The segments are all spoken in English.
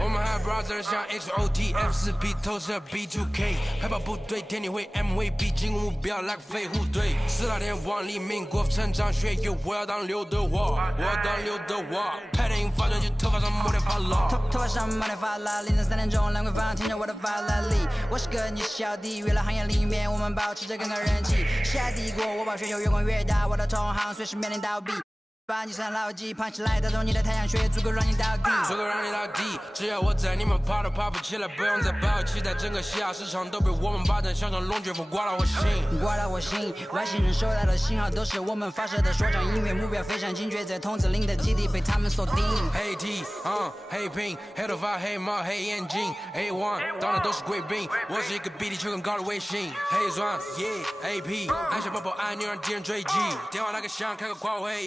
我们还 brother 像 HOTF4B 投射 B2K， 海豹部队天地会 MVP 进攻目标来个飞虎队。4大天王黎明国成长学友，我要当刘德华，我要当刘德华。拍电影发专辑，头发上抹点发蜡，头发上抹点发蜡。凌晨3点钟，兰桂坊听着我的法拉利。我是个你小弟，娱乐行业里面我们保持着更高人气。下帝国，我把水球越滚越大，我的同行随时面临倒闭。把你身牢记，胖起来带走你的太阳穴，足够让你到底，足够让你到底。只要我在，你们跑都跑不起来，不用再抱期待，整个西亚市场都被我们霸占，像场龙卷风刮到我心，刮到我心。外星人收到的信号都是我们发射的说唱音乐，目标非常精确，在筒子林的基地被他们锁定。黑 T， 黑屏，黑头发，黑帽，黑眼镜 ，A1 当然都是贵宾，我是一个比地球更高的卫星。黑钻 ，AP， 按下宝宝按钮让敌人追击，电话那个响，开个跨会。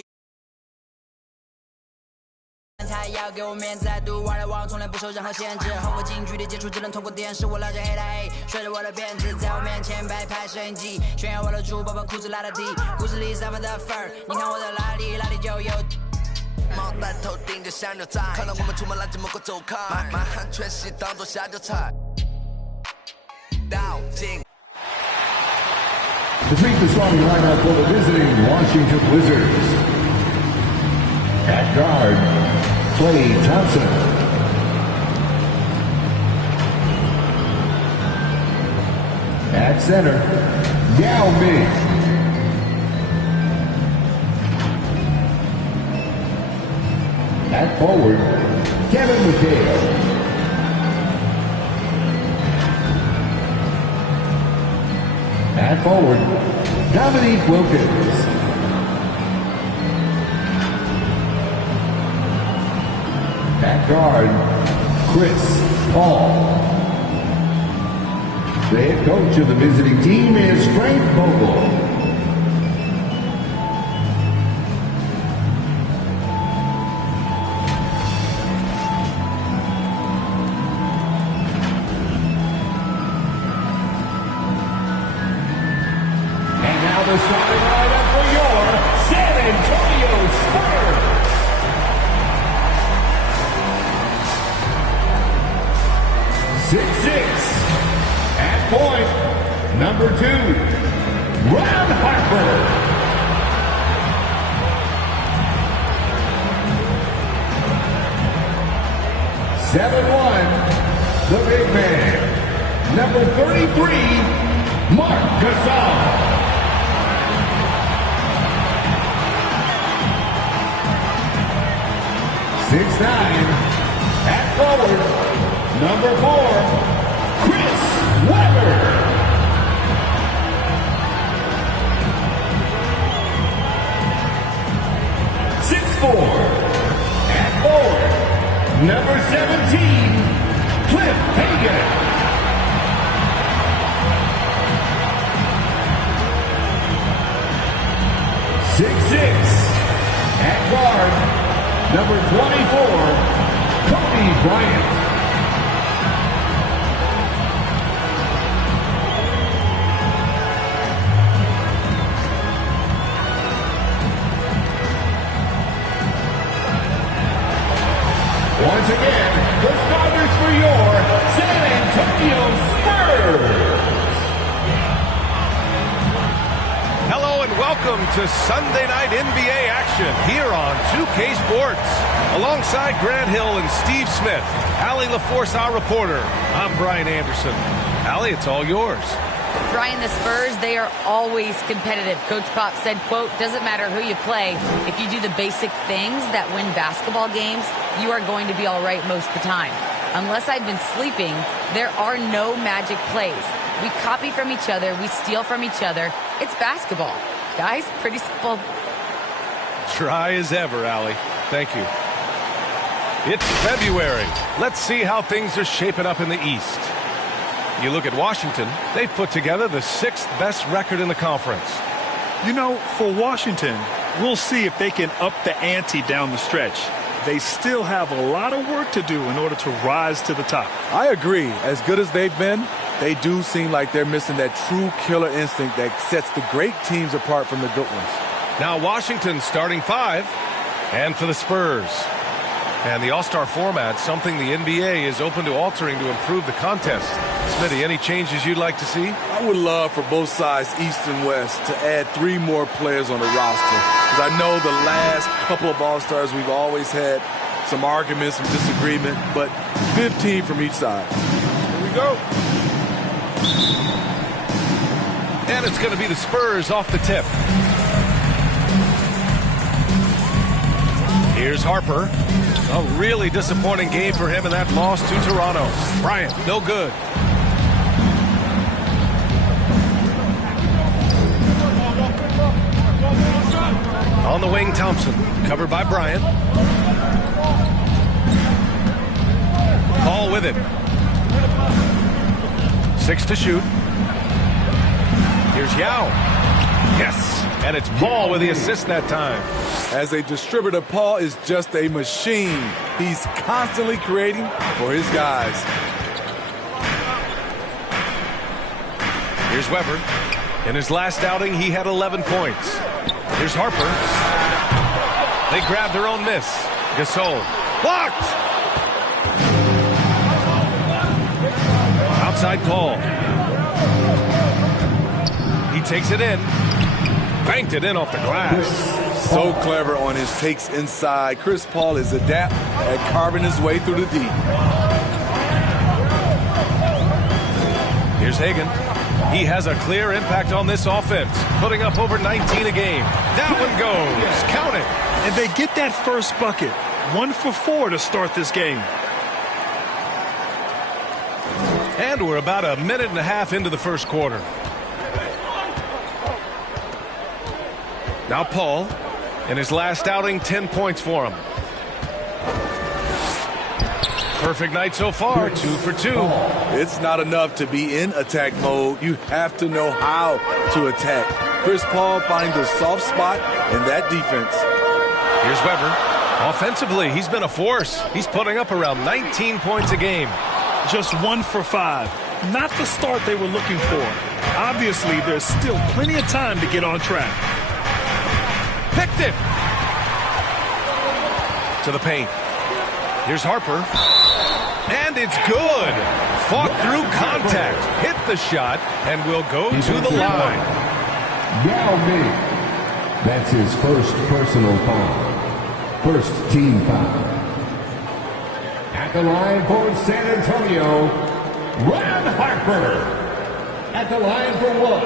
才要给我面子，还赌玩的网从来不受任何限制，和我近距离接触只能通过电视，我拉着黑的黑，甩着我的辫子，在我面前摆拍摄影机，炫耀我的珠宝，把裤子拉得低，裤子里散发的粉儿，你看我的哪里就有。毛带头顶着香蕉仔，看到我们出门拦着门口走开，满汉全席当作下酒菜。倒进。To meet the starting lineup for the visiting Washington Wizards. At guard, Klay Thompson. At center, Yao Ming. At forward, Kevin McHale. At forward, Dominique Wilkins. At guard, Chris Paul. The head coach of the visiting team is Frank Vogel. And now the starting lineup for your San Antonio Spurs. At point, number 2, Ron Harper. The big man, number 33, Mark Gasol. At forward, number 4, Chris Webber. At forward, number 17, Cliff Hagan. At guard, number 24, Kobe Bryant. Once again, the starters for your San Antonio Spurs. Hello and welcome to Sunday Night NBA action here on 2K Sports. Alongside Grant Hill and Steve Smith, Allie LaForce, our reporter. I'm Brian Anderson. Allie, it's all yours. Brian, the Spurs, they are always competitive. Coach Pop said, quote, doesn't matter who you play. If you do the basic things that win basketball games, you are going to be all right most of the time. Unless I've been sleeping, there are no magic plays. We copy from each other. We steal from each other. It's basketball. Guys, pretty simple. Dry as ever, Allie. Thank you. It's February. Let's see how things are shaping up in the East. You look at Washington, they've put together the 6th best record in the conference. You know, for Washington, we'll see if they can up the ante down the stretch. They still have a lot of work to do in order to rise to the top. I agree. As good as they've been, they do seem like they're missing that true killer instinct that sets the great teams apart from the good ones. Now Washington's starting 5, and for the Spurs. And the All-Star format, something the NBA is open to altering to improve the contest. Smitty, any changes you'd like to see? I would love for both sides, East and West, to add 3 more players on the roster. Because I know the last couple of All-Stars we've always had some arguments, some disagreement, but 15 from each side. Here we go. And it's going to be the Spurs off the tip. Here's Harper. A really disappointing game for him in that loss to Toronto. Bryant, no good. On the wing, Thompson, covered by Bryant. Paul with it. 6 to shoot. Here's Yao. Yes, and it's Paul with the assist that time. As a distributor, Paul is just a machine. He's constantly creating for his guys. Here's Weber. In his last outing, he had 11 points. Here's Harper. They grab their own miss. Gasol. Blocked! Outside call. He takes it in. Banked it in off the glass. So clever on his takes inside. Chris Paul is adept at carving his way through the deep. Here's Hagan. He has a clear impact on this offense, putting up over 19 a game. That one goes. Count it. And they get that first bucket. 1 for 4 to start this game. And we're about a minute and a half into the first quarter. Now Paul, in his last outing, 10 points for him. Perfect night so far, 2 for 2. It's not enough to be in attack mode. You have to know how to attack. Chris Paul finding the soft spot in that defense. Here's Weber. Offensively, he's been a force. He's putting up around 19 points a game. Just 1 for 5. Not the start they were looking for. Obviously, there's still plenty of time to get on track. Picked it. To the paint. Here's Harper. And it's good. Fought through contact. Hit the shot and will go to the line. Yao Ming. That's his first personal foul. First team foul. At the line for San Antonio, Ron Harper. At the line for what?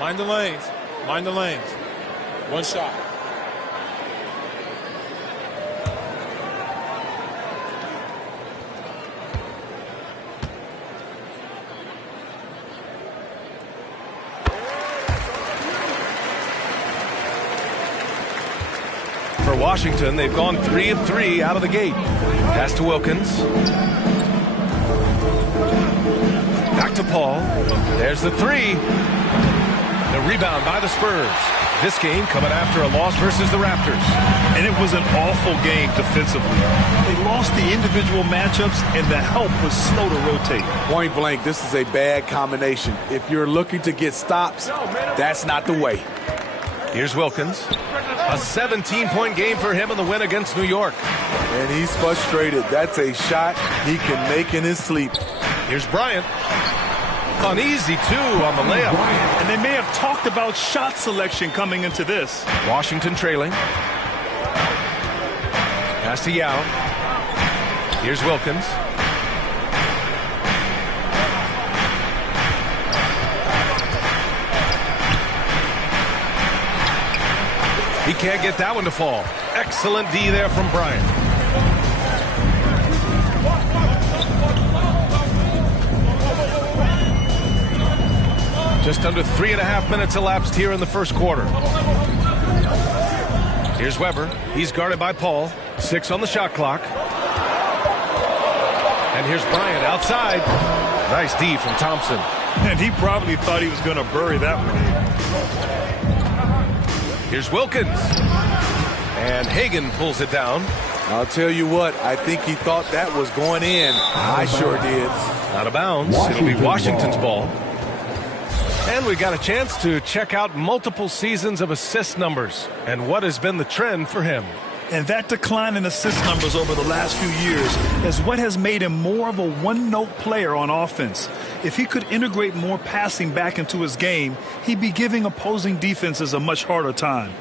Mind the lanes. Mind the lanes. 1 shot. For Washington, they've gone 3 of 3 out of the gate. Pass to Wilkins. Back to Paul. There's the 3. The rebound by the Spurs. This game coming after a loss versus the Raptors. And it was an awful game defensively. They lost the individual matchups, and the help was slow to rotate. Point blank, this is a bad combination. If you're looking to get stops, that's not the way. Here's Wilkins. A 17-point game for him in the win against New York. And he's frustrated. That's a shot he can make in his sleep. Here's Bryant. An easy 2 on the layup. And they may have talked about shot selection coming into this. Washington trailing. Pass to Yao. Here's Wilkins. He can't get that one to fall. Excellent D there from Bryant. Just under 3.5 minutes elapsed here in the first quarter. Here's Weber. He's guarded by Paul. 6 on the shot clock. And here's Bryant outside. Nice D from Thompson. And he probably thought he was going to bury that one. Here's Wilkins. And Hagan pulls it down. I'll tell you what, I think he thought that was going in. I sure did. Out of bounds. It'll be Washington's ball. And we got a chance to check out multiple seasons of assist numbers and what has been the trend for him. And that decline in assist numbers over the last few years is what has made him more of a one-note player on offense. If he could integrate more passing back into his game, he'd be giving opposing defenses a much harder time.